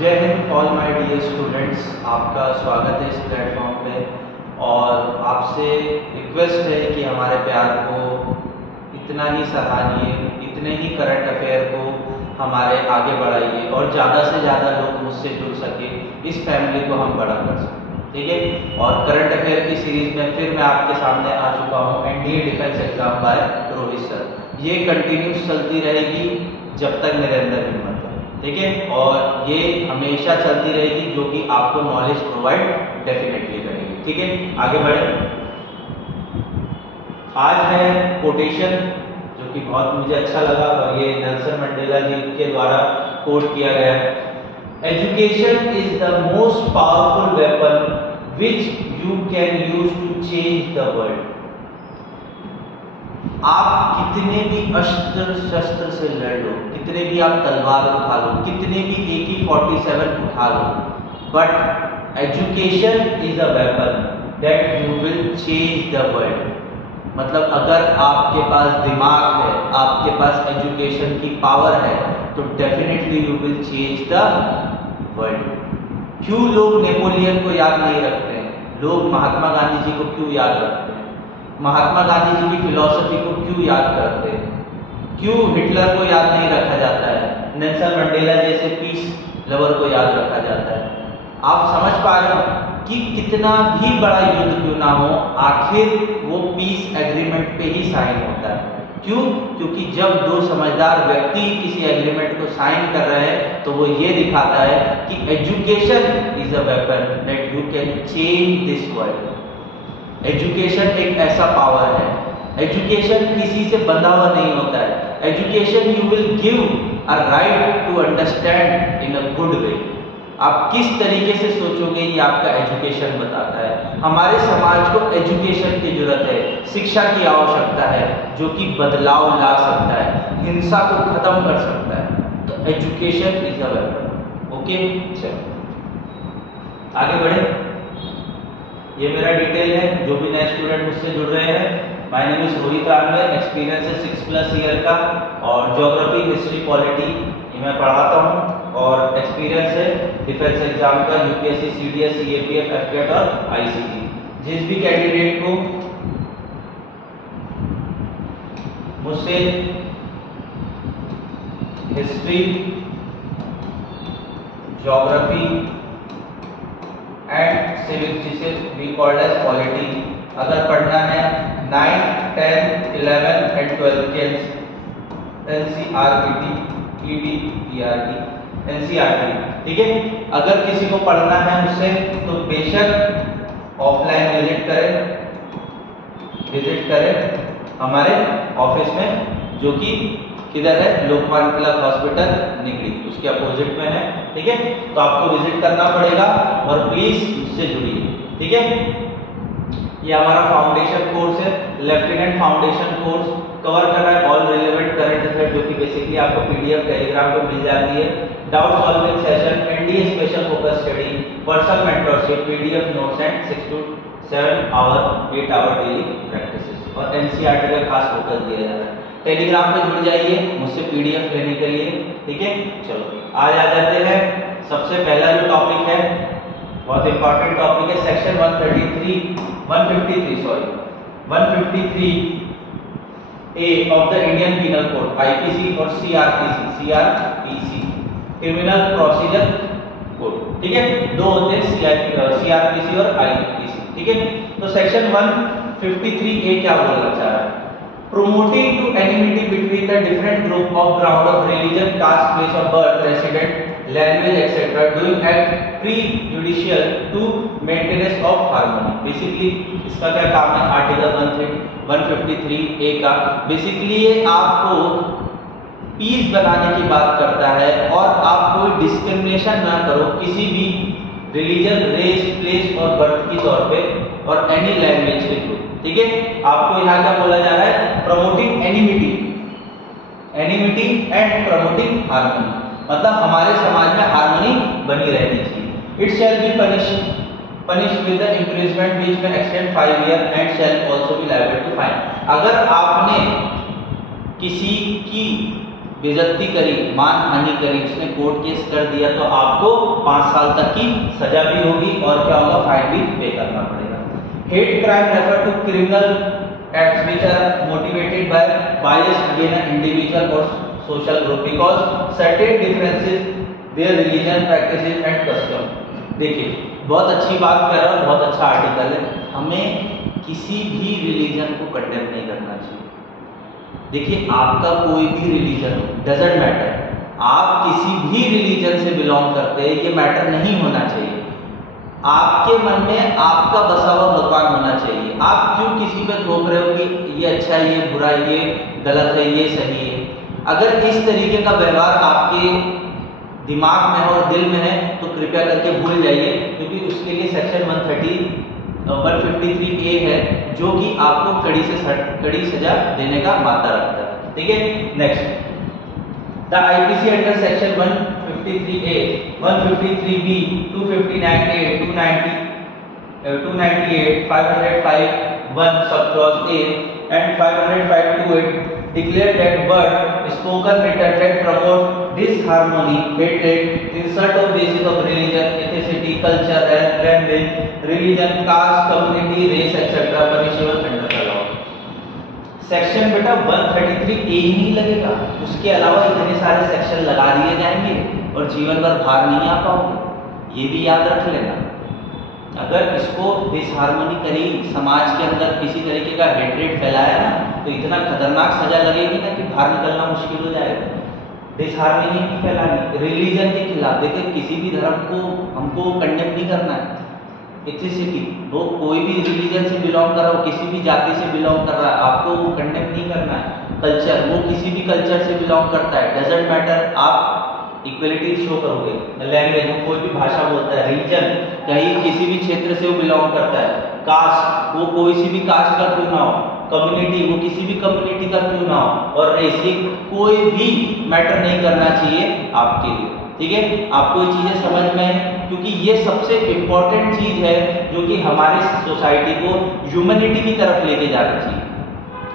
जय Hind all my dear students, आपका स्वागत है इस प्लेटफॉर्म पे। और आपसे रिक्वेस्ट है कि हमारे प्यार को इतना ही सराहिए, इतने ही करंट अफेयर को हमारे आगे बढ़ाइए और ज़्यादा से ज़्यादा लोग मुझसे जुड़ सके, इस फैमिली को हम बड़ा कर सकें, ठीक है। और करंट अफेयर की सीरीज में फिर मैं आपके सामने आ चुका हूँ, NDA defence exam by Rohit sir. ये कंटिन्यूस चलती रहेगी जब तक मेरे अंदर हिम्मत है, ठीक है। और ये हमेशा चलती रहेगी, जो कि आपको नॉलेज प्रोवाइड डेफिनेटली करेगी, ठीक है। आगे बढ़े। आज है कोटेशन जो कि बहुत मुझे अच्छा लगा और ये नेल्सन मंडेला जी के द्वारा कोट किया गया है। Education is the most powerful weapon which you can use to change the world. आप कितने भी अस्त्र शस्त्र से लड़ लो, कितने भी आप तलवार उठा लो, कितने भी AK-47 उठा लो, but education is a weapon that you will change the world. मतलब अगर आपके पास दिमाग है, आपके पास एजुकेशन की पावर है, तो definitely you will change the world. क्यों लोग नेपोलियन को याद नहीं रखते हैं? लोग महात्मा गांधी जी को क्यों याद रखते हैं? महात्मा गांधी जी की फिलॉसफी को क्यों याद करते हैं? क्यों हिटलर को याद नहीं रखा जाता है? नेल्सन मंडेला जैसे पीस लवर को याद रखा जाता है? आप समझ पा रहे हो कि कितना भी बड़ा युद्ध क्यों ना हो, आखिर वो पीस एग्रीमेंट पे ही साइन होता है। क्यों? क्योंकि जब दो समझदार व्यक्ति किसी एग्रीमेंट को साइन कर रहे हैं तो वो ये दिखाता है कि education is a weapon that you can change this world. Education एक ऐसा पावर है, एजुकेशन किसी से बंधा हुआ नहीं होता है। Education you will give a right to understand in a good way. आप किस तरीके से सोचोगे ये आपका एजुकेशन बताता है। हमारे समाज को एजुकेशन की जरूरत है, शिक्षा की आवश्यकता है, जो कि बदलाव ला सकता है, हिंसा को खत्म कर सकता है। तो education is a weapon. Okay, चलो आगे बढ़े। ये मेरा डिटेल है, जो भी नए स्टूडेंट मुझसे जुड़ रहे हैं। माय नेम इज रोहित आनवे, एक्सपीरियंस है 6+ ईयर का और ज्योग्राफी, हिस्ट्री, पॉलिटी ये मैं पढ़ाता हूँ। और एक्सपीरियंस है डिफेंस एग्जाम का, यूपीएससी, सीडीएस, सीएपीएफ, एफकेट और आईसीटी। जिस भी कैंडिडेट को मुझसे हिस्ट्री, ज्योग्राफी एंड सिविक्स, जिसे भी कॉल्ड एज पॉलिटी, अगर पढ़ना है 9, 10, 11 एंड 12 के एनसीईआरटी, पीडीईआरटी, एनसीईआरटी, ठीक है। अगर किसी को पढ़ना है उससे तो बेशक ऑफलाइन विजिट करें हमारे ऑफिस में, जो कि किधर है? लोकमान्य तिलक हॉस्पिटल निगड़ी, उसके अपोजिट में है, ठीक है। तो आपको विजिट करना पड़ेगा और प्लीज उससे जुड़िए, ठीक है। ये हमारा फाउंडेशन कोर्स है, लेफ्टिनेंट फाउंडेशन कोर्स कवर कर रहा है ऑल रिलेवेंट करंट अफेयर, जो कि बेसिकली आपको पीडीएफ टेलीग्राम पे मिल जाती है। Doubt solving session, NDA special focus study, personal mentorship, PDF notes and 6 to 7 hour 8 hour daily practices और एनसीईआरटी का खास फोकस दिया जा रहा है। टेलीग्राम पे जुड़ जाइए मुझसे पीडीएफ लेने के लिए, ठीक है। चलो आज आ जाते हैं। सबसे पहला जो टॉपिक है, बहुत इंपॉर्टेंट टॉपिक है, section 153 A of the Indian penal code, IPC और सीआरपीसी, क्रिमिनल प्रोसीजर कोड, ठीक है। दो होते हैं, सीआरपीसी और आईपीसी, ठीक है। तो सेक्शन 153 ए क्या बोलना चाह रहा है? Promoting to enmity between the different group of ground of religion, caste, place of birth, resident, language, etc. doing act prejudicial to maintenance of harmony. Basically इसका क्या काम है? आर्टिकल 153 ए का बेसिकली ये आपको पीस बनाने की बात करता है और आप कोई डिस्क्रिमिनेशन ना करो किसी भी रिलीजन, रेस, प्लेस और बर्थ के तौर पे और एनी लैंग्वेज के थ्रू, ठीक है। आपको यहाँ क्या बोला जा रहा है? Promoting enmity and promoting harmony, मतलब हमारे समाज में हार्मनी बनी रहनी चाहिए। It shall be punished with the imprisonment which can extend 5 years and shall also be liable to fine। अगर आपने किसी की बेइज्जती करी, मान हानि करी, उसने कोर्ट केस कर दिया तो आपको 5 साल तक की सजा भी होगी और क्या होगा, फाइन भी पे करना पड़ेगा। Hate crime refer to criminal acts which are motivated by bias against an individual or social group because certain differences their religion practices and custom। देखिए बहुत अच्छी बात कर रहा हूँ, बहुत अच्छा आर्टिकल है। हमें किसी भी रिलीजन को कंडेम नहीं करना चाहिए। देखिए आपका कोई भी रिलीजन हो, डजंट मैटर, आप किसी भी रिलीजन से बिलोंग करते हैं, ये मैटर नहीं होना चाहिए। आपके मन में आपका बसा हुआ भगवान होना चाहिए। आप क्यों किसी पे थोप रहे हो कि ये अच्छा है, ये बुरा है, ये गलत है, ये सही है। अगर इस तरीके का व्यवहार आपके दिमाग में है और दिल में है तो कृपया करके भूल जाइए, क्योंकि उसके लिए सेक्शन 153A है जो कि आपको कड़ी सजा देने का मादा रखता है। ठीक है, next The IPC under section 153A, 153B, 259A, 298, 505(1) subclause A and 505(2) declare that word spoken written that promote disharmony, hatred, insult on basis of religion, ethnicity, culture, language, religion, caste, community, race, etc. punishable under the law। Section बेटा 133A ही नहीं लगेगा, उसके अलावा इतने सारे section लगा दिए जाएंगे और जीवन भर बाहर नहीं आ पाओगे। ये भी याद रख लेना। अगर इसको डिसहार्मनी करी, समाज के अंदर किसी तरीके का हेट्रेड फैलाया ना, तो इतना खतरनाक सजा लगेगी ना कि बाहर निकलना मुश्किल हो जाएगा। डिसहार्मनी नहीं फैलानी, रिलीजन के खिलाफ। देखिए किसी भी धर्म को हमको कंडेम नहीं करना है, एथनिसिटी, वो कोई भी रिलीजन से बिलोंग कर रहा हो, किसी भी जाति से बिलोंग कर रहा है, आपको वो कंडेम नहीं करना है। कल्चर, वो किसी भी कल्चर से बिलोंग करता है, डजंट मैटर, आप इक्वलिटी शो करोगे। लैंग्वेज, वो कोई भी भाषा बोलता है। रिलीजन, कहीं किसी भी क्षेत्र से वो बिलोंग करता है। कास्ट, वो कोई सी भी कास्ट का क्यों ना हो। कम्युनिटी, वो किसी भी कम्युनिटी का क्यों ना हो। और रेस, ये कोई भी मैटर नहीं करना चाहिए आपके लिए। ठीक है, आपको ये चीजें समझ में है, क्योंकि ये सबसे इंपॉर्टेंट चीज है जो कि हमारे सोसाइटी को ह्यूमैनिटी की तरफ लेके जाना चाहिए।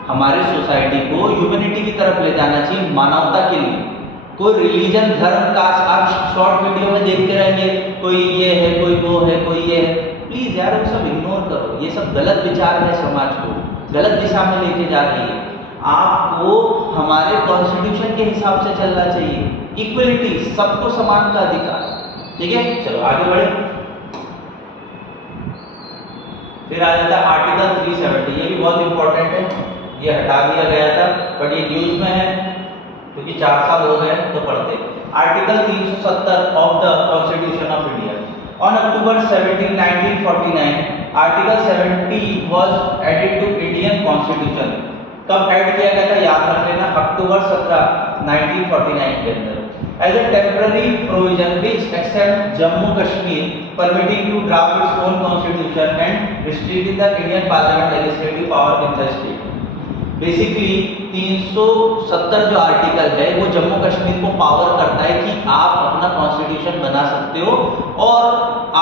हमारे सोसाइटी को ह्यूमैनिटी की तरफ ले जाना चाहिए, मानवता के लिए। कोई रिलीजन, धर्म, कास्ट आप शॉर्ट वीडियो में देखते रहेंगे, कोई ये है, कोई वो है, कोई ये है। प्लीज यार वो सब इग्नोर करो, ये सब गलत विचार है, समाज को गलत दिशा में लेके जा रही है। आपको हमारे कॉन्स्टिट्यूशन के हिसाब से चलना चाहिए, इक्वलिटी, सबको समान का अधिकार। ठीक है, चलो आगे बढ़े। फिर आ जाता है आर्टिकल 370, ये भी बहुत इंपॉर्टेंट है, ये हटा दिया गया था बट ये न्यूज में है क्योंकि 4 साल हो गए तो पढ़ते। Article 370 of the constitution of India. On October 17, 1949 article 70 was added to Indian constitution. कब ऐड किया गया था याद रख लेना, अक्टूबर 17, 1949 के अंदर। As a temporary provision which extends Jammu Kashmir permitting to draft its own constitution and restricting the Indian Parliament legislative power in the state। Basically 370 जो आर्टिकल है वो जम्मू कश्मीर को पावर करता है कि आप अपना कॉन्स्टिट्यूशन बना सकते हो और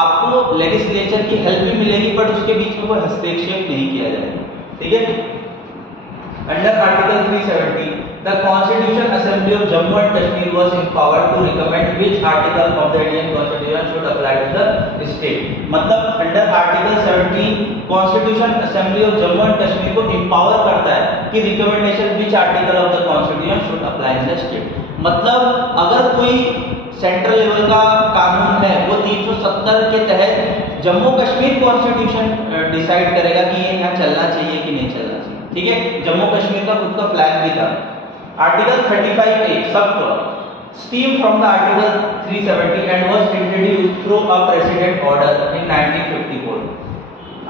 आपको लेजिस्लेचर की हेल्प भी मिलेगी, बट उसके बीच में कोई हस्तक्षेप नहीं किया जाएगा। ठीक है, Under Article 370, the Constitution Assembly of Jammu and Kashmir was empowered to recommend which article of the Indian Constitution should apply to the state। मतलब under article 17 Constitution Assembly of Jammu and Kashmir को empower करता है कि recommendation which article of the Constitution should apply in the state। मतलब अगर कोई central level का कानून है वो 370 के तहत जम्मू कश्मीर कॉन्स्टिट्यूशन डिसाइड करेगा कि ये यहाँ चलना चाहिए कि नहीं चलना चाहिए। ठीक है, जम्मू कश्मीर का खुद का फ्लैग भी था। आर्टिकल 35A सब steam from the article 370 and was introduced through a president order in 1954।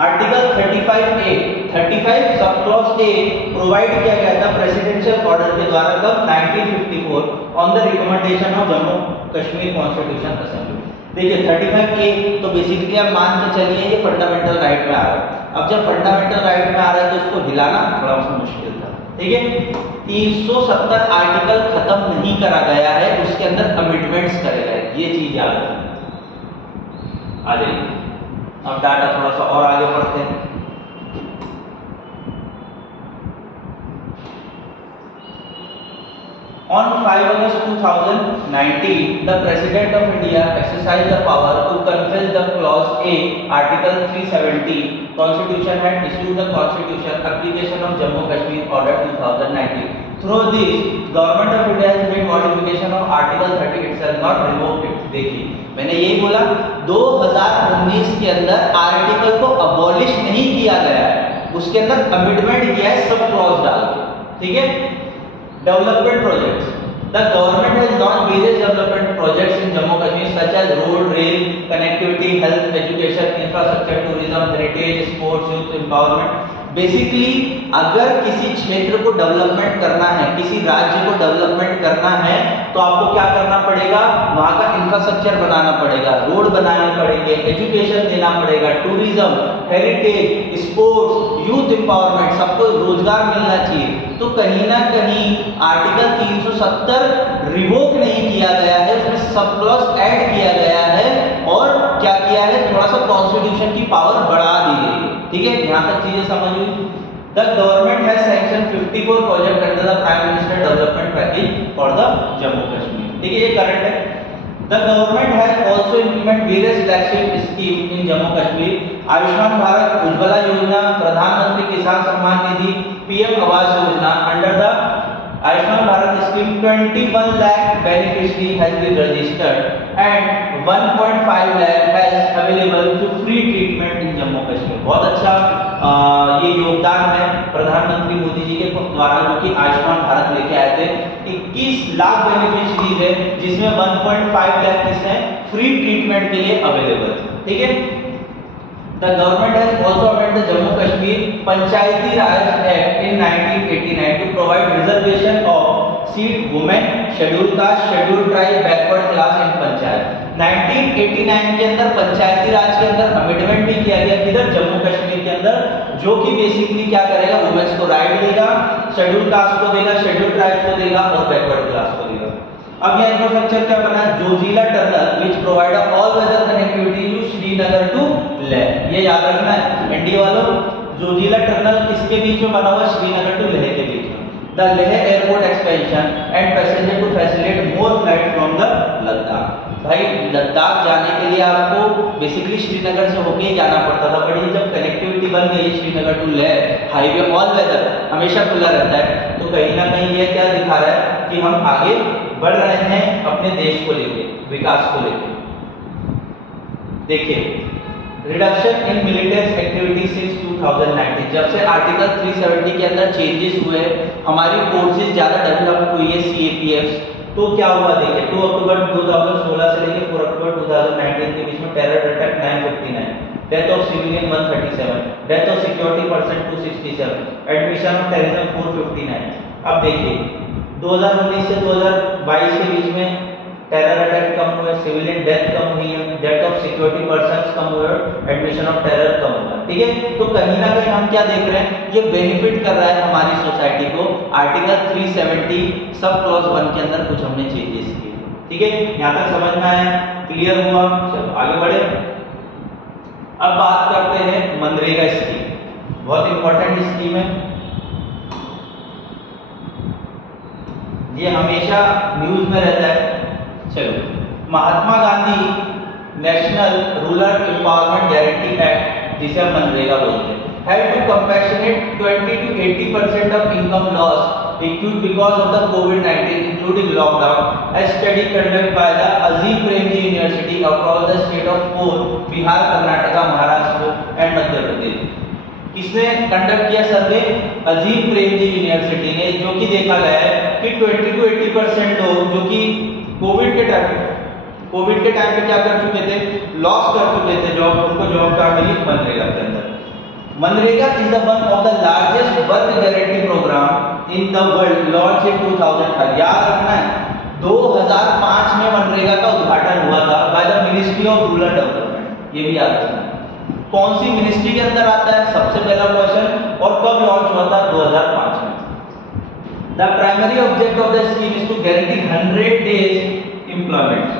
Article 35 sub clause A provide किया गया था प्रेसिडेंशियल ऑर्डर के द्वारा कब 1954 on the recommendation of Jammu Kashmir constitution assembly. देखिए 35A तो बेसिकली आप मान के चलिए ये फंडामेंटल राइट में आ रहा है। अब जब फंडामेंटल राइट में आ रहा है तो उसको हिलाना थोड़ा सा मुश्किल था। ठीक है, 370 आर्टिकल खत्म नहीं करा गया है, उसके अंदर अमेंडमेंट्स करे गए, ये चीज याद रखना। आ जाइए अब डाटा थोड़ा सा और आगे बढ़ते हैं। On 5 August 2019, the President of India exercised the power to confess the Clause A, Article 370 Constitution had issued the Constitution Application of Jammu Kashmir Order 2019. Through this, Government of India has made modification of Article 30 itself, not revoked it. देखिए, मैंने यही बोला 2019 के अंदर article को abolish नहीं किया गया है, उसके अंदर अमेंडमेंट किया है सब क्लॉज डाल के, ठीक है। Development projects. The government has launched various development projects in Jammu Kashmir such as road, rail, connectivity, health, education, infrastructure, tourism, heritage, sports, youth empowerment. Basically अगर किसी क्षेत्र को डेवलपमेंट करना है, किसी राज्य को डेवलपमेंट करना है, तो आपको क्या करना पड़ेगा, वहां का इंफ्रास्ट्रक्चर बनाना पड़ेगा, रोड बनाने पड़ेंगे, एजुकेशन देना पड़ेगा, tourism, heritage, sports, youth empowerment, सबको रोजगार मिलना चाहिए। तो कहीं ना कहीं आर्टिकल 370 रिवोक नहीं किया गया है, उसमें सब क्लॉज ऐड किया गया है और क्या किया है, थोड़ा सा कॉन्स्टिट्यूशन की पावर बढ़ा दी गई है, ठीक है। यहां तक चीजें समझ ली। The government has sanctioned 54 projects under the Prime Minister Development Package for the Jammu Kashmir, ठीक है, ये करंट है। The government has also implemented various flagship schemes in Jammu Kashmir, Ayushman Bharat, Ujjwala योजना, प्रधानमंत्री किसान Samman Nidhi, PM Awas Yojana. Under the Ayushman Bharat scheme 21 lakh beneficiary has been registered and 1.5 lakh has available to free treatment in Jammu Kashmir। बहुत अच्छा ये योगदान है प्रधानमंत्री मोदी जी के द्वारा, जो कि आयुष्मान भारत लेके आए थे। 21 लाख बेनिफिशरीज है जिसमें 1.5 लाख किस हैं, फ्री ट्रीटमेंट के लिए अवेलेबल, ठीक है। The government has also amended the Jammu Kashmir Panchayati Raj Act in 1989 to provide reservation of seat women, scheduled caste, scheduled tribe, backward class in panchayat. 1989 के अंदर पंचायती राज के अंदर अमेंडमेंट भी किया गया, किधर, जम्मू कश्मीर के अंदर, जो कि बेसिकली क्या करेगा, वुमेन्स को राइट देगा, शेड्यूल कास्ट को देगा, शेड्यूल ट्राइब को देगा और बैकवर्ड क्लास को देगा। अब यह इंफ्रास्ट्रक्चर क्या बना, Zojila tunnel which provide all weather connectivity to Srinagar to Leh. ये याद रखना है एनडीए वालों, जोजिला टनल किसके बीच में बना हुआ, श्रीनगर टू लेह के बीच में। The Leh airport expansion and passenger to facilitate more flight from the Ladakh. भाई लद्दाख जाने के लिए आपको बेसिकली श्रीनगर से होके ही जाना पड़ता था, बट ये जब कनेक्टिविटी बन गई Srinagar to Leh, highway all weather हमेशा खुला रहता है, तो कहीं ना कहीं ये क्या दिखा रहा है कि हम आगे बढ़ रहे हैं अपने देश को लेके, विकास को लेके। देखिए, reduction in militant activity since 2019, जब से आर्टिकल 370 के अंदर चेंजेस हुए, हमारी फोर्सेस ज्यादा डेवलप हुई है, सीएपीएफ। तो क्या हुआ, देखिए 2 अक्टूबर 2016 से लेकर 4 अक्टूबर 2019 के बीच में terror attack 959, death of civilian 137, death of security person 267, admission of terrorism 459। अब देखिए 2019 से 2022 के बीच में टेरर अटैक कम हुए, सिविलियन डेथ कम हुई है, डेथ ऑफ सिक्योरिटी पर्संस कम हुए, एडमिशन ऑफ टेरर कम हुआ, ठीक है। तो कहीं ना कहीं हम क्या देख रहे हैं, ये बेनिफिट कर रहा है हमारी सोसाइटी को। आर्टिकल 370 सब क्लॉज 1 के अंदर कुछ हमने चेंजेस किए, ठीक है। यहां तक समझ में आया, क्लियर हुआ, चलो आगे बढ़े। अब बात करते हैं मनरेगा स्कीम, बहुत इंपॉर्टेंट स्कीम है, ये हमेशा न्यूज में रहता है। चलो, Mahatma Gandhi national rural empowerment guarantee act, जिसे हम मनरेगा बोलते हैं, have to compassionate 20 to 80% of income loss acute because of the कोविड-19 including lockdown. A study conducted by the Azim Premji university across the state of 4 Bihar, Karnataka, Maharashtra and Madhya Pradesh. किसने कंडक्ट किया सर्वे, अजीम प्रेमजी यूनिवर्सिटी ने, जो कि देखा गया है कि 20 to 80% लोग जो कि कोविड के टाइम पे क्या कर चुके थे, लॉस कर चुके थे जॉब, उनको जॉब कार्ड मिली मनरेगा के अंदर। मनरेगा is the one of the largest work guarantee programme in the world, launch in 2005। याद रखना है 2005 में मनरेगा का उद्घाटन हुआ था by the ministry of rural development, ये भी याद रखना है। कौन सी मिनिस्ट्री के अंदर आता है, सबसे पहला क्वेश्चन, और कब लॉन्च हुआ था, 2005 में। The primary object of the scheme is to guarantee 100 days employment,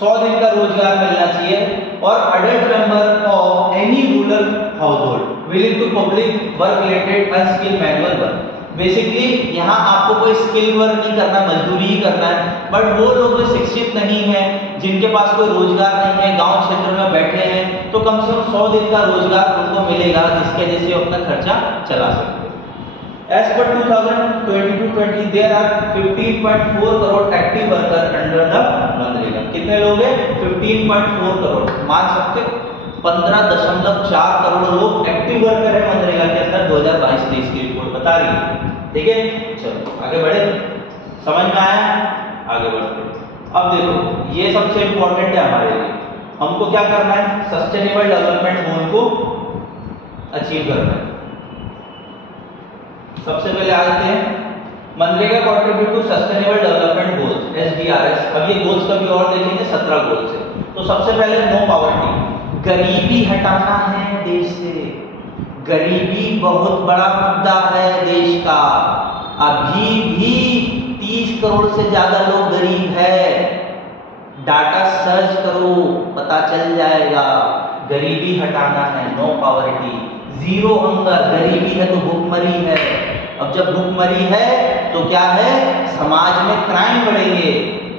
100 दिन का रोजगार मिलना चाहिए, और adult member of any rural household willing to public work related unskilled manual work। Basically यहाँ आपको कोई स्किल वर्क नहीं करना, मजदूरी ही करना है। बट वो लोग जो शिक्षित नहीं है, जिनके पास कोई रोजगार नहीं है, गांव क्षेत्र में बैठे हैं, तो कम से कम 100 दिन का रोजगार उनको मिलेगा, जिसके वजह से अपना खर्चा चला सकते हैं। As per 2022-20 there are 15.4 crore active worker under the MNREGA. कितने लोग हैं? 15.4 करोड़। मान सकते 15.4 करोड़ लोग एक्टिव वर्कर है मनरेगा के अंदर 2022-23 की रिपोर्ट बता रही है। ठीक है, चलो आगे बढ़े, समझ में आया? आगे बढ़ते। अब देखो ये सबसे इंपॉर्टेंट है हमारे लिए, हमको क्या करना है? सस्टेनेबल डेवलपमेंट गोल को अचीव करना है। सबसे पहले आते हैं मनरेगा contribute to sustainable development goals SDRS। अब ये गोल्स कभी और देखेंगे, 17 गोल्स है। तो सबसे पहले नो पॉवर्टी, गरीबी हटाना है देश से। गरीबी बहुत बड़ा मुद्दा है देश का। अभी भी 30 करोड़ से ज्यादा लोग गरीब है। डाटा सर्च करो, पता चल जाएगा। गरीबी हटाना है, नो पॉवर्टी, जीरो हंगर। गरीबी है तो भूखमरी है। अब जब भूखमरी है तो क्या है? समाज में क्राइम बढ़ेंगे।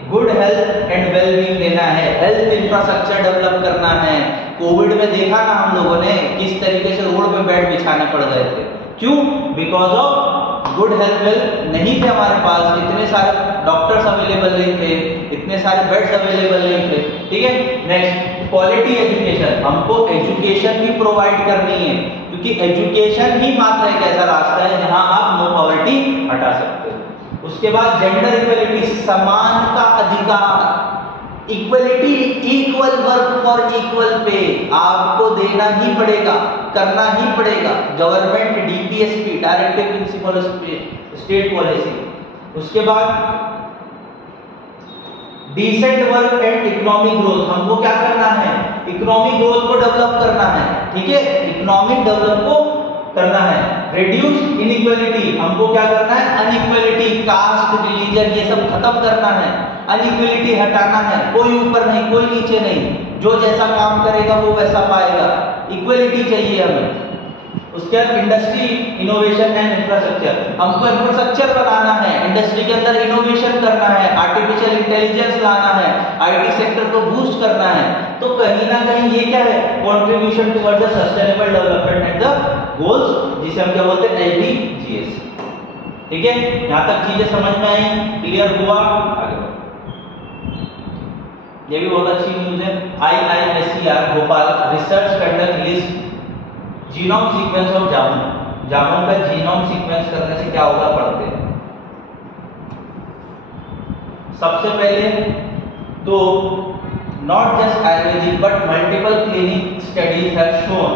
गुड हेल्थ एंड वेलबींग देना है, हेल्थ इंफ्रास्ट्रक्चर डेवलप करना है। कोविड में देखा ना हम लोगों ने किस तरीके से रोड पे बेड बिछाने पड़ गए थे। क्यों? Because of good health well नहीं थे हमारे पास, इतने सारे डॉक्टर्स अवेलेबल नहीं थे, इतने सारे बेड्स अवेलेबल नहीं थे। ठीक है, नेक्स्ट क्वालिटी एजुकेशन। हमको एजुकेशन भी प्रोवाइड करनी है, क्योंकि एजुकेशन ही मात्र एक ऐसा रास्ता है जहां आप नो पॉवर्टी हटा सकते हो। उसके बाद जेंडर इक्वलिटी, समान का अधिकार, equality, equal work for equal pay आपको देना ही पड़ेगा, करना ही पड़ेगा। Government DPSP directive principle state policy. उसके बाद decent work and economic growth. हमको क्या करना है? इकोनॉमिक ग्रोथ को डेवलप करना है। ठीक है, इकोनॉमिक डेवलप को करना है। रिड्यूस इनइक्वालिटी, हमको क्या करना है? अनइक्वालिटी, कास्ट, रिलीजन, ये सब खत्म करना है। अनइक्वालिटी हटाना है, कोई ऊपर नहीं कोई नीचे नहीं, जो जैसा काम करेगा वो वैसा पाएगा। इक्वालिटी चाहिए हमें। उसके बाद इंडस्ट्री इनोवेशन एंड इंफ्रास्ट्रक्चर, हमको इंफ्रास्ट्रक्चर बनाना है, इंडस्ट्री के अंदर इनोवेशन करना है, आर्टिफिशियल इंटेलिजेंस लाना है, IT सेक्टर को बूस्ट करना है। तो कहीं ना कहीं ये क्या है? Contribution towards the sustainable development and the goals, जिसे हम क्या बोलते हैं? SDGs। ठीक है, यहां तक चीजें समझ में आई, क्लियर हुआ? आगे ये भी बहुत अच्छी न्यूज है। IISER Bhopal research conduct list genome sequence of jamun. जामुन का जीनोम सीक्वेंस करने से क्या होगा, पढ़ते हैं। सबसे पहले तो not just ayurvedic but multiple clinic studies have shown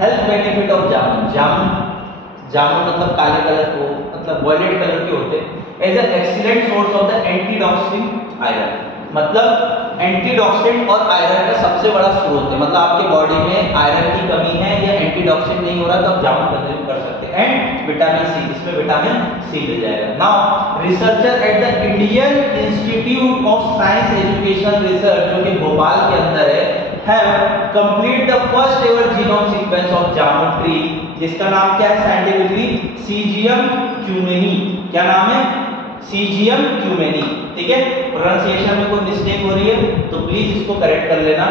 health benefit of jamun. जामुन मतलब काले कलर को, मतलब वॉयलेट कलर के होते हैं। As an excellent source of the antitoxin iron, मतलब एंटीटॉक्सिन और आयरन का सबसे बड़ा स्रोत है। मतलब आपके बॉडी में आयरन की कमी है या एंटीटॉक्सिन नहीं हो रहा तो आप जामुन कंज्यूम कर सकते हैं। एंड विटामिन सी, इसमें विटामिन सी मिल जाएगा। Now researcher at the Indian institute of science education research, जो कि भोपाल के अंदर है, have complete the first ever genome sequence of jamun tree, जिसका नाम क्या है साइंटिफिकली? सीजियम क्यूमेनी। क्या नाम है? सीजियम क्यूमेनी। ठीक है, प्रोनाउंसिएशन में कोई मिस्टेक हो रही है तो प्लीज इसको करेक्ट कर लेना।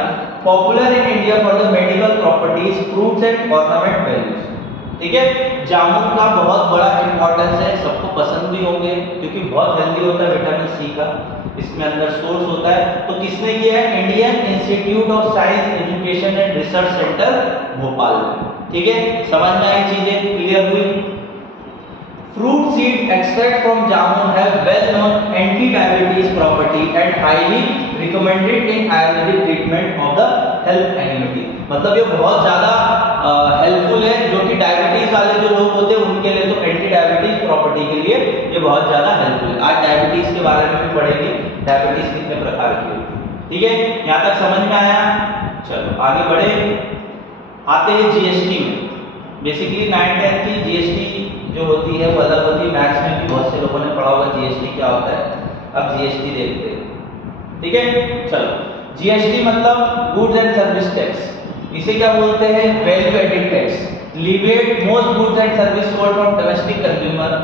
Popular in India for the medical properties, fruits and ornament values. ठीक है, जामुन का बहुत बड़ा इंपॉर्टेंस है, सबको पसंद भी होंगे क्योंकि बहुत हेल्दी होता है, विटामिन सी का इसमें अंदर सोर्स होता है। तो किसने किया है? Indian institute of science education and research centre Bhopal में। ठीक है, समझ में आई चीजें, क्लियर हुई? Fruit seed extract from jamun have well-known anti-diabetes property and highly recommended in Ayurvedic treatment of the health anxiety। मतलब ये बहुत ज़्यादा हेल्पफुल है, जो कि डायबिटीज वाले जो लोग होते हैं उनके लिए तो एंटी डायबिटीज प्रॉपर्टी के लिए ये बहुत ज़्यादा हेल्पफुल है। आज डायबिटीज के बारे में भी पढ़ेंगे, डायबिटीज कितने प्रकार की होती है। ठीक है, यहाँ तक समझ में आया? चलो आगे बढ़े, आते हैं GST में। बेसिकली 9-10 की GST जो होती है वो अलग होती है, मैथ्स में भी बहुत से लोगों ने पढ़ा होगा GST क्या होता है। अब GST देखते हैं। ठीक है, चलो GST मतलब गुड्स एंड सर्विस टैक्स, इसे क्या बोलते हैं? Value added tax. Levied most goods and service sold from domestic consumer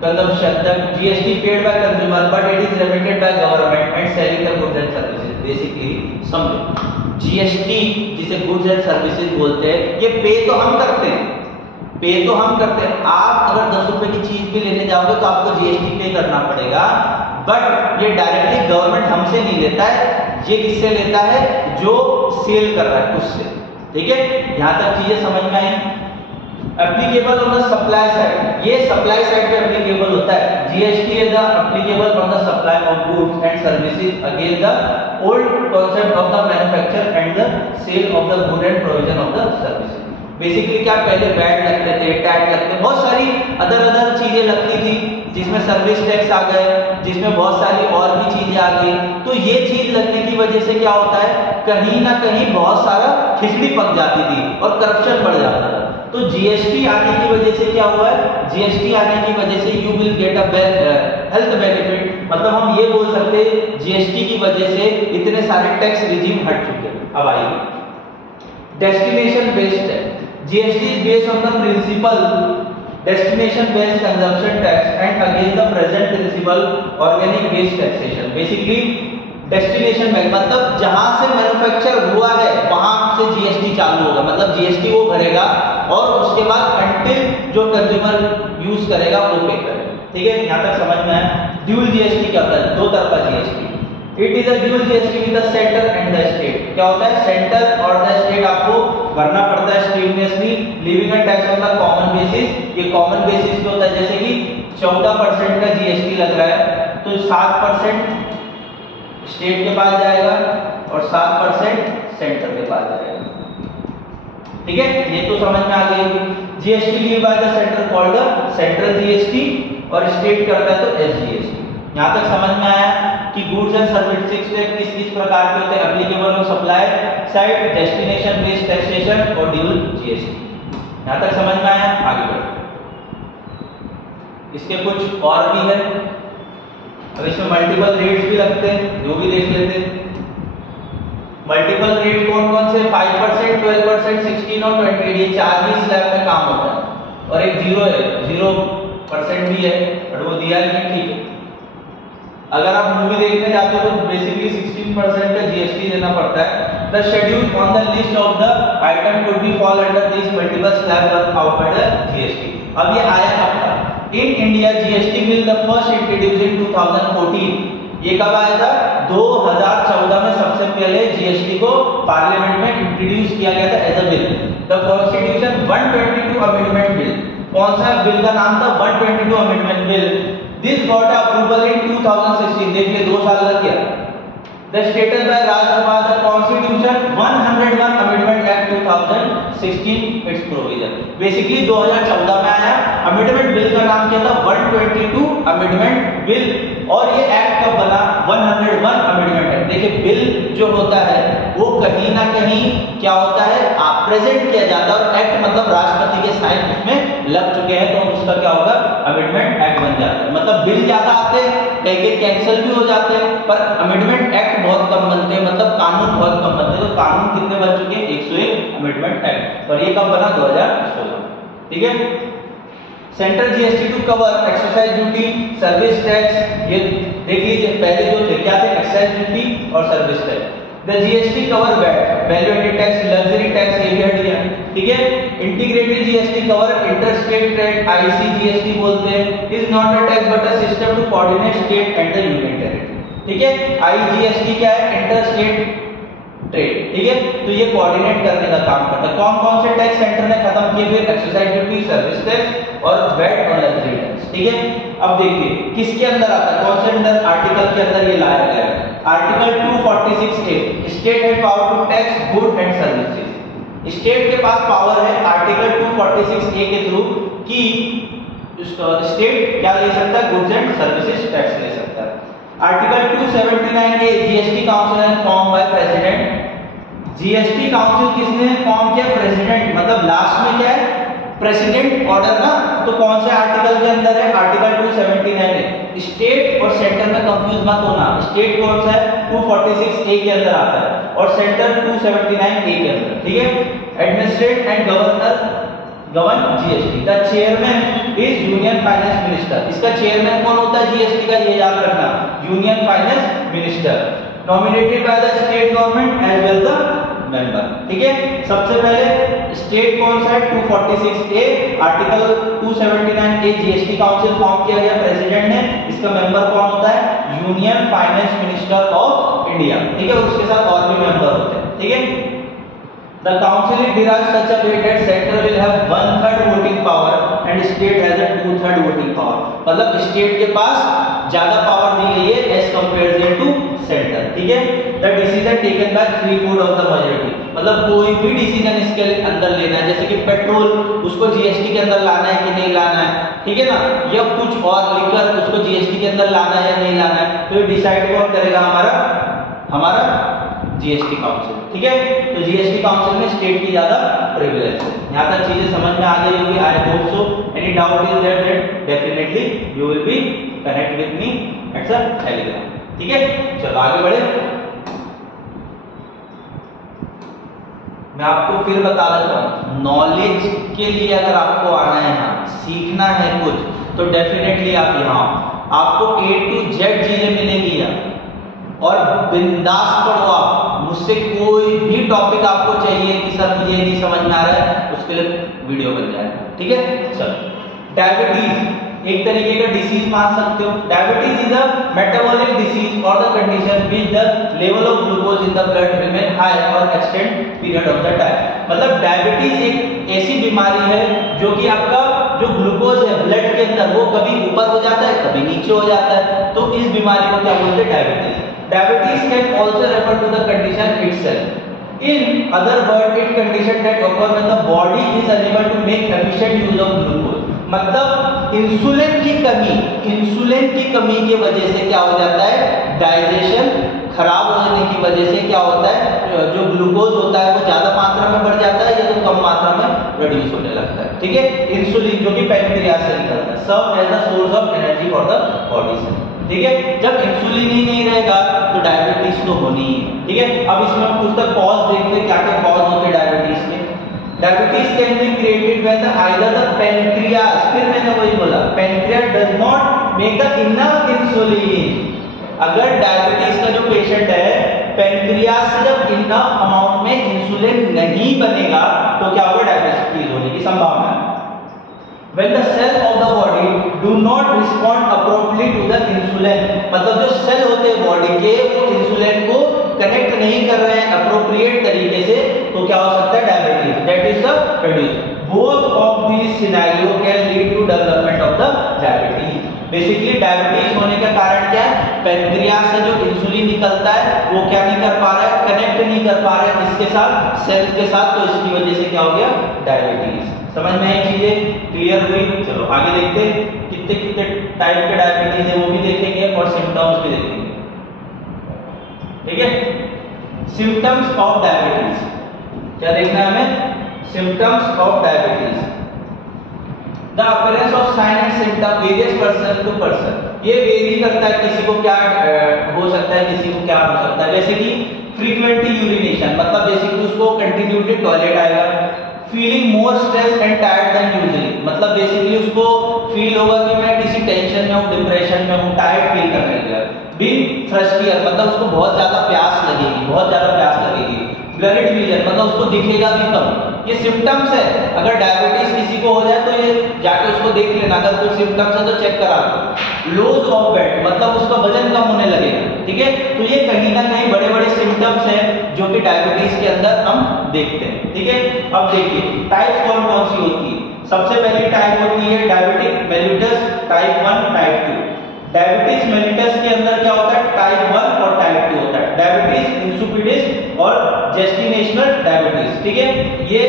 consumption, the GST paid by consumer but it is remitted by government and selling the goods and services. Basically समझो GST जिसे goods and services बोलते हैं, ये पे तो हम करते हैं, आप अगर 10 रुपए की चीज भी लेने जाओगे तो आपको GST पे करना पड़ेगा, बट ये डायरेक्टली गवर्नमेंट हमसे नहीं लेता है, ये किससे लेता है, जो सेल कर रहा है उससे। ठीक है, यहां तक चीजें समझ में आई। Applicable on the supply side, ये सप्लाई साइड पे एप्लीकेबल होता है। GST is applicable on the supply of goods and services against the old concept of the manufacture and the sale of the good and provision of the services. Basically क्या, पहले VAT लगते थे, tax लगते, बहुत सारी other चीजें लगती थी, जिसमें सर्विस टैक्स आ गए, जिसमें बहुत सारी और भी चीजें आ गई। तो ये चीज लगने की वजह से क्या होता है, कहीं ना कहीं बहुत सारा खिचड़ी पक जाती थी और करप्शन बढ़ जाता था। तो GST आने की वजह से क्या हुआ है, GST आने की वजह से you will get a health benefit, मतलब हम ये बोल सकते हैं GST की वजह से इतने सारे टैक्स रिजीम हट चुके हैं। अब आइए डेस्टिनेशन बेस्ड है, GST is based on the principle destination based consumption tax and against the present principle organic waste taxation। Basically destination based मतलब जहां से मैन्युफैक्चर हुआ है वहां से GST चालू होगा, मतलब GST वो भरेगा और उसके बाद अंटिल जो कंज्यूमर यूज करेगा वो पे करेगा। ठीक है, यहां तक समझ में आया। ड्यूल GST क्या होता है, दो तरफा GST। It is a dual GST with the centre and the state. क्या होता है, सेंटर और द स्टेट आपको भरना पड़ता है स्टीमनेसली, living and tax on the common basis. ये कॉमन बेसिस पे होता है, जैसे कि 14% का GST लग रहा है तो 7% स्टेट के पास जाएगा और 7% सेंटर के पास जाएगा। ठीक है, ये तो समझ में आ गई। GST leave by the centre called the central GST और स्टेट करता है तो SGST। यहां तक समझ में आया कि गुड्स एंड सर्विसेज टैक्स किस प्रकार के होते हैं, applicable on supply side, destination based taxation और ड्यूल GST। यहां तक समझ में आया, आगे बढ़ो। इसके कुछ और भी है, अब इसमें मल्टीपल रेट्स भी लगते हैं, जो भी देख लेते हैं। मल्टीपल रेट कौन कौन से, 5%, 12%, 16 और 20, ये 4 ही स्लैब में काम होता है और एक 0 है, 0% भी है बट वो दिया नहीं। ठीक है, अगर आप मूवी देखने जाते हो तो बेसिकली 16% का GST देना पड़ता है। The schedule on the list of the item could be fall under this multiple slab work out by the GST। अब ये आया आपका in India GST bill the first introduced in 2014। ये कब आया था, 2014 में सबसे पहले GST को पार्लियामेंट में इंट्रोड्यूस किया गया था as a bill. The constitution 122 amendment bill, कौन सा बिल का नाम था, 122 amendment bill. This got approval in 2016, देखिए 2 साल लग गया। The status by Rajya the Constitution 101 Amendment Act 2016 its provision। Basically 2014 में आया, अमेंडमेंट बिल का नाम क्या था, 122 अमेंडमेंट बिल, और ये एक्ट कब बना, 101 अमेंडमेंट एक्ट। देखिए बिल जो होता है वो कहीं ना कहीं क्या होता है, प्रेजेंट किया जाता है, और एक्ट मतलब राष्ट्रपति के साइन उसमें लग चुके हैं तो उसका क्या होगा, अमेंडमेंट एक्ट बन जाता है। मतलब बिल ज्यादा आते हैं, कई कैंसिल भी हो जाते हैं, पर अमेंडमेंट एक्ट बहुत कम बनते हैं, मतलब कानून बहुत कम बनते हैं। तो कानून कितने बन चुके हैं, 101 अमेंडमेंट एक्ट, और ये कब बना, 2016। ठीक है, central GST to cover excise duty, service tax. ये देख लीजिए पहले जो थे क्या थे, एक्साइज ड्यूटी और service tax. The GST cover VAT, value added tax, luxury tax, ये भी हट गया। ठीक है, integrated GST cover interstate trade, ICGST बोलते हैं, is not a tax but a system to coordinate state and the union territory. ठीक है, IGST क्या है, इंटरस्टेट ट्रेड। ठीक है, तो ये कोऑर्डिनेट करने का काम करता है। कौन कौन से टैक्स सेंटर ने खत्म किए, फिर एक्साइज ड्यूटी, सर्विस टैक्स और वैट और लग्जरी टैक्स। ठीक है, अब देखिए किसके अंदर आता है, कौन से अंदर, आर्टिकल के अंदर ये लाया गया है। Article 246A, state has power to tax good and services. State के पास पावर है आर्टिकल 246A के थ्रू कि स्टेट क्या ले सकता है, गुड्स एंड सर्विसेज टैक्स ले सकता है। Article 279A, GST council and form by president. GST council किसने फॉर्म किया, प्रेसिडेंट, मतलब लास्ट में क्या है, प्रेसिडेंट ऑर्डर ना। तो कौन से आर्टिकल के अंदर है, आर्टिकल 279A। स्टेट और सेंटर में कंफ्यूज मत होना, स्टेट कौन सा है, 246A के अंदर आता है और सेंटर 279A के अंदर। ठीक है, administrate and governor govern GST. The chairman is union finance minister. इसका चेयरमैन कौन होता है जीएसटी का, ये याद रखना, union finance minister. Nominated by the state government as well the member. ठीक है, सबसे पहले स्टेट कौन सा है, 246A article 279A GST council form किया गया, प्रेसिडेंट है, इसका मेंबर कौन होता है, union finance minister of India. ठीक है, उसके साथ और भी मेंबर होते हैं। ठीक है, the council is derived such a way that center will have 1/3 voting power and state has a 2/3 voting power। मतलब स्टेट के पास ज्यादा पावर दी गई है एज कंपेयर टू सेंटर। ठीक है, the decision taken by 3/4 of the majority। मतलब कोई भी डिसीजन इसके अंदर लेना है, जैसे कि पेट्रोल उसको जीएसटी के अंदर लाना है कि नहीं लाना है, ठीक है ना, या कुछ और लिकर उसको जीएसटी के अंदर लाना है या नहीं लाना है, तो ये डिसाइड कौन करेगा, हमारा जीएसटी काउंसिल। ठीक है, तो जीएसटी काउंसिल में स्टेट की ज्यादा प्रिविलेज है। यहां तक चीजें समझ में आ गई होगी, I hope so. Any doubt is there, that definitely you will be connect with me at the Telegram. ठीक है, चलो आगे बढ़े। मैं आपको फिर बता देता हूं, नॉलेज के लिए अगर आपको आना है, सीखना है कुछ, तो डेफिनेटली आप यहाँ आपको A to Z चीजें मिलेंगी यार, और बिंदास पढ़ो आप। मुझसे कोई भी टॉपिक आपको चाहिए कि सर मुझे नहीं समझ में आ रहा है, उसके लिए वीडियो बन जाएगा। ठीक है, चलो। डायबिटीज एक तरीके का डिसीज मान सकते हो। Diabetes is a metabolic disease और the condition which the level of glucose in the blood remain high for extend period of the time. मतलब डायबिटीज एक ऐसी बीमारी है जो कि आपका जो ग्लूकोज है ब्लड के अंदर वो कभी ऊपर हो जाता है, कभी नीचे हो जाता है, तो इस बीमारी को क्या बोलते हैं, diabetes. Diabetes can also refer to the condition itself. In other words, it condition that occur when the body is unable to make efficient use of glucose. मतलब इंसुलिन की कमी की वजह से क्या हो जाता है, डाइजेशन खराब होने की वजह से क्या होता है, जो ग्लूकोज होता है वो ज्यादा मात्रा में बढ़ जाता है या तो कम मात्रा में रिड्यूस होने लगता है। ठीक है, इंसुलिन जो कि पैनक्रियास से निकलता है, serve as a source of energy for the body से। ठीक है, जब इंसुलिन ही नहीं रहेगा तो डायबिटीज तो होनी ही है। ठीक है, अब इसमें कुछ तक कॉज देखते हैं, क्या क्या कॉज होते हैं डायबिटीज के। Diabetes can be created when either the pancreas, फिर मैंने वही बोला, pancreas does not make the enough insulin. अगर डायबिटीज का जो पेशेंट है, पैनक्रियास से जब इनफ अमाउंट में इंसुलिन नहीं बनेगा तो क्या होगा, डायबिटीज होने की संभावना है। When the cell of the body do not respond appropriately to the insulin, मतलब जो सेल होते हैं बॉडी के वो इंसुलिन को कनेक्ट नहीं कर रहे हैं अप्रोप्रिएट तरीके से, तो क्या हो सकता है, diabetes. That is the produce both of these scenario can lead to development of the diabetes. Basically diabetes होने का कारण क्या है, पैनक्रियास से जो इंसुलिन निकलता है वो क्या नहीं कर पा रहा है, कनेक्ट नहीं कर पा रहा है इसके साथ, सेल्स के साथ, तो इसकी वजह से क्या हो गया, डायबिटीज। समझ में आई चीजें, क्लियर हुई। चलो आगे देखते हैं कितने कितने टाइप के डायबिटीज है वो भी देखेंगे और सिम्टम्स भी देखेंगे। ठीक है, सिम्टम्स ऑफ डायबिटीज क्या देखना है हमें, symptoms of diabetes. The appearance of sign and symptom various person to person, ये वेरी करता है, किसी को क्या हो सकता है, किसी को क्या हो सकता है। जैसे कि फ्रीक्वेंटली यूरिनेशन, मतलब बेसिकली उसको कंटिन्यूटी टॉयलेट आएगा। Feeling more stress and tired than usually, मतलब बेसिकली उसको फील होगा कि मैं किसी टेंशन में हूँ, डिप्रेशन में हूँ, टायर्ड फील करने लगा। बीइंग थ्रस्टियर, मतलब उसको बहुत ज्यादा प्यास लगेगी। ब्लरिड विजन, मतलब उसको दिखेगा भी कम। ये सिम्टम्स है, अगर डायबिटीज किसी को हो जाए तो ये जाके उसको देख लेना, अगर कोई सिम्टम्स है तो चेक करा लो। लॉस ऑफ वेट, मतलब उसका वजन कम होने लगेगा। ठीक है, तो ये कहीं ना कहीं बड़े बड़े सिम्टम्स हैं जो कि डायबिटीज के अंदर हम देखते हैं। ठीक है, अब देखिए टाइप कौन कौन सी होती है। सबसे पहली टाइप होती है diabetic mellitus type 1 type 2। Diabetes mellitus के अंदर क्या होता है, टाइप 1 और टाइप 2 होता है। डायबिटीज इंसुपिडिस और जेस्टिनेशनल डायबिटीज। ठीक है, ये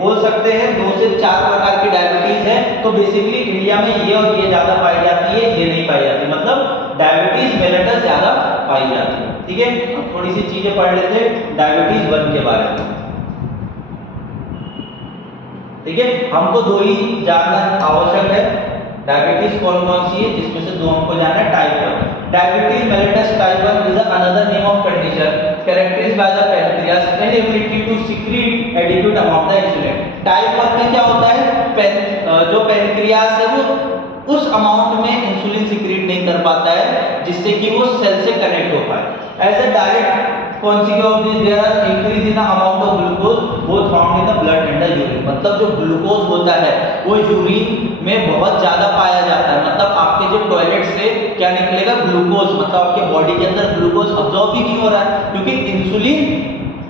बोल सकते हैं 2 से 4 प्रकार की डायबिटीज है। तो बेसिकली इंडिया में ये और ये ज्यादा पाई जाती है, ये नहीं पाई जाती, मतलब डायबिटीज मेलिटस ज्यादा पाई जाती है। ठीक है, अब थोड़ी सी चीजें पढ़ लेते हैं डायबिटीज 1 के बारे में। ठीक है, हमको 2 ही जानना आवश्यक है, डायबिटीज कौन कौन सी है, जिसमें से 2 हमको जानना है। Type 1 diabetes mellitus type 1 is another name of condition characterized by the pancreas inability to secrete adequate amount of insulin। Type 1 में क्या होता है, जो पेनक्रियास है वो उस अमाउंट में इंसुलिन सिक्रीट नहीं कर पाता है जिससे कि वो सेल से कनेक्ट हो पाए। As a direct consequence of this there are increase in the amount of glucose both found in the blood and the urine। मतलब जो ग्लूकोज होता है वो यूरिन में बहुत ज्यादा पाया जाता है। मतलब आपके जो टॉयलेट से क्या निकलेगा, ग्लूकोज। मतलब आपके बॉडी के अंदर ग्लूकोज अब्सॉर्ब भी नहीं हो रहा है क्योंकि इंसुलिन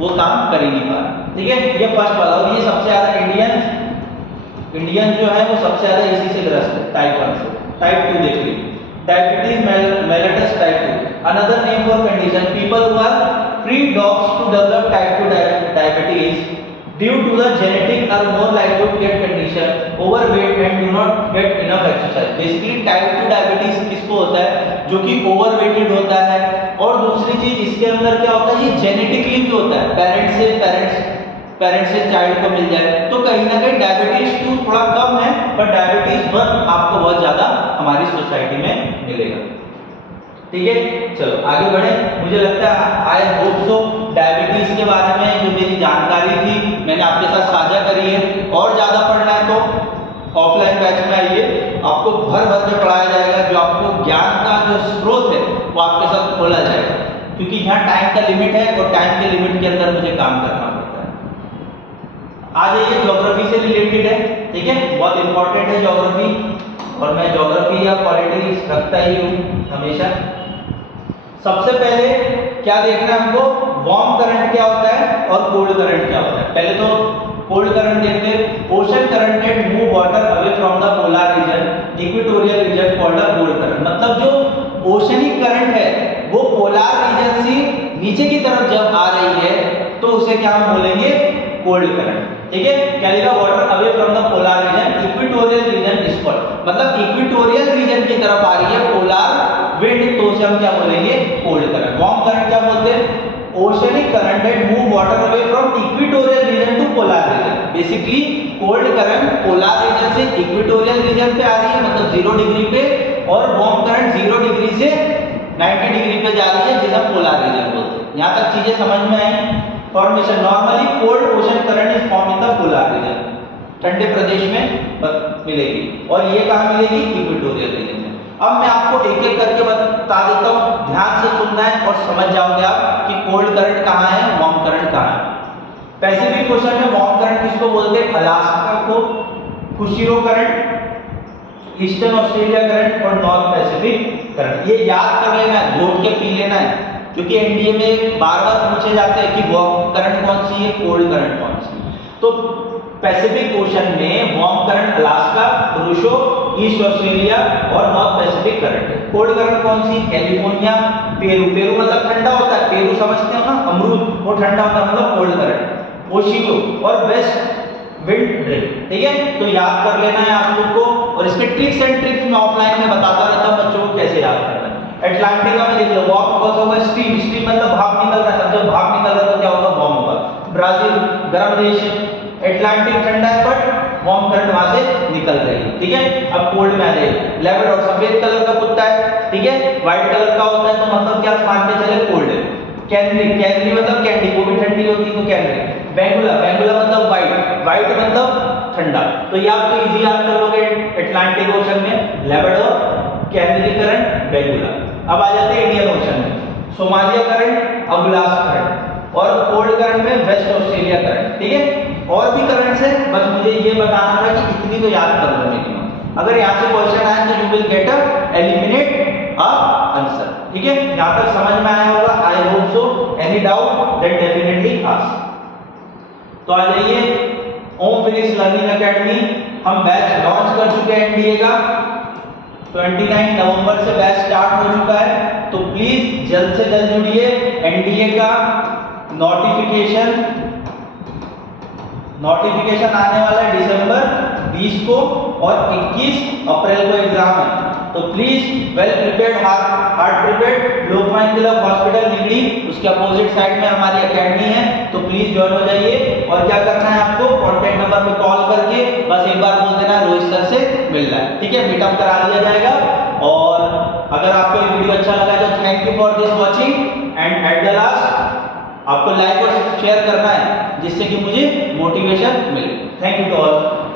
वो काम कर ही नहीं पा रहा। ठीक है, ये फर्स्ट वाला। और ये सबसे ज्यादा इंडियन जो है वो सबसे ज्यादा इसी से ग्रस्त है, टाइप 1 से। टाइप 2 देखिए, diabetes mellitus type 2, another name for condition people who are pre-dogs to develop type 2 diabetes due to the genetic are more likely to get condition, overweight and do not get enough exercise। Basically type 2 diabetes किसको होता है, जो कि ओवरवेटेड होता है। और दूसरी चीज इसके अंदर क्या होता है, ये जेनेटिकली भी होता है, पेरेंट्स से चाइल्ड को मिल जाए। तो कहीं ना कहीं डायबिटीज 2 थोड़ा कम है, पर डायबिटीज 1 आपको बहुत ज्यादा हमारी सोसाइटी में मिलेगा। ठीक है, चलो आगे बढ़े। मुझे लगता है आई होप सो डायबिटीज के बारे में जो मेरी जानकारी थी मैंने आपके साथ साझा करी है। और ज्यादा पढ़ना है तो ऑफलाइन बैच में आइए, आपको भर भर के पढ़ाया जाएगा। जो आपको ज्ञान का जो स्रोत है वो आपके साथ खोला जाएगा, क्योंकि यहाँ टाइम का लिमिट है और टाइम के लिमिट के अंदर मुझे काम करना पड़ता है। आज ये ज्योग्राफी से रिलेटेड है, ठीक है, बहुत इंपॉर्टेंट है ज्योग्राफी। और मैं ज्योग्राफी या पॉलिटिक्स रखता ही हूँ हमेशा। सबसे पहले क्या देखना है हमको, वार्म करंट क्या होता है और कोल्ड करंट क्या होता है। पहले तो कोल्ड करंट देखते हैं। Ocean current can move water away from the polar reason, equatorial region called the cold current. मतलब जो ओशनिक करंट है वो पोलर रीजन से नीचे की तरफ जब आ रही है तो उसे क्या हम बोलेंगे, कोल्ड करंट। ठीक है, क्या लिखा, water away from the polar reason, equatorial region is called. मतलब इक्वेटोरियल रीजन की तरफ आ रही है पोलर विंड, तो उसे हम क्या बोलेंगे, कोल्ड करंट। वार्म करंट क्या बोलते हैं, oceanic current that move water away from equatorial region to polar region. Basically cold current polar region से इक्वेटोरियल रीजन पे आ रही है, मतलब 0 डिग्री पे, और वार्म करंट 0 डिग्री से 90 डिग्री पे जा रही है, जिसे हम पोलर रीजन बोलते हैं। यहाँ तक चीजें समझ में आई। Formation normally cold ocean current is form in the polar region, ठंडे प्रदेश में मिलेगी। और ये कहाँ मिलेगी, इक्वेटोरियल रीजन में। अब मैं आपको एक एक करके बता देता हूँ, ध्यान से सुनना है और समझ जाओगे आप कि कोल्ड करंट कहाँ है, वार्म करंट कहाँ है। पैसिफिक ओशन में वार्म करंट किसको बोलते हैं, अलास्का को, कुशिरो करंट, ईस्टर्न ऑस्ट्रेलिया करंट और नॉर्थ पैसिफिक करंट। ये याद कर लेना है, घोट के पी लेना है, क्योंकि एनडीए में बार बार पूछे जाते हैं कि वार्म करंट कौन सी है, कोल्ड करंट कौन सी है। तो पैसिफिक ओशन में warm current Alaska, Kuroshio, east Australia और नॉर्थ पैसिफिक करंट है। कोल्ड करंट कौन सी, कैलिफोर्निया, पेरू। पेरू मतलब ठंडा होता है, पेरू समझते हो ना, अमरूद, वो ठंडा होता है, मतलब कोल्ड करंट। ओशिको और वेस्ट विंड ड्रिफ्ट। ठीक है, तो याद कर लेना है आप लोग को। और इसके ट्रिक्स एंड ट्रिक्स में ऑफलाइन में बताता रहता हूं बच्चों को कैसे याद करना है। अटलांटिका में देख लो, वार्म कॉज होगा स्ट्रीम, स्ट्रीम मतलब भाप निकल रहा है, जब भाप निकल रहा है तो क्या होगा, वार्म होगा। ब्राजील गर्म देश है, अटलांटिक ठंडा है बट वार्म करंट वहां से निकल रही है। ठीक है, अब कोल्ड में आ जाइए। लेब्राडोर सफेद कलर का कुत्ता है, ठीक है, व्हाइट कलर का होता है, तो मतलब क्या मानते चले, कोल्ड है। कैनरी, कैनरी मतलब कैंडी, वो भी ठंडी होती है तो कैनरी। बेंगुला, बेंगुला मतलब व्हाइट, व्हाइट मतलब ठंडा। तो ये आप तो इजी याद कर लोगे अटलांटिक ओशन में लेब्राडोर, कैनरी करंट, बेंगुला। अब आ जाते हैं इंडियन ओशन में, सोमालिया करंट, अगुलास करंट, और कोल्ड करंट में वेस्ट ऑस्ट्रेलिया करंट। ठीक है, और भी करंट्स है, बस मुझे ये बताना था कि इतनी तो याद कर लो मिनिमम। अगर यहाँ से क्वेश्चन आए तो you will get a eliminate a answer. ठीक है, यहाँ तक समझ में आया होगा, I hope so. Any doubt then definitely ask. तो आ जाइए, ओम फिनिक्स लर्निंग एकेडमी, हम बैच लॉन्च कर चुके हैं एनडीए का। 29 नवंबर से बैच स्टार्ट हो चुका है, तो प्लीज जल्द से जल्द जुड़िए। एनडीए का नोटिफिकेशन आने वाला है दिसंबर 20 को, और 21 अप्रैल को एग्जाम है। तो please well prepared, hard prepared, Lokmanya Tilak hospital Nigdi, उसके अपोजिट साइड में हमारी एकेडमी है, तो प्लीज ज्वाइन हो जाइए। और क्या करना है आपको, कॉन्टैक्ट नंबर पे कॉल करके बस एक बार बोल देना रोहित सर से मिलना है। ठीक है, मीटअप करा दिया जाएगा। और अगर आपको ये वीडियो अच्छा लगा तो thank you for this watching, and at the last आपको लाइक और शेयर करना है, जिससे कि मुझे मोटिवेशन मिले। Thank you to all.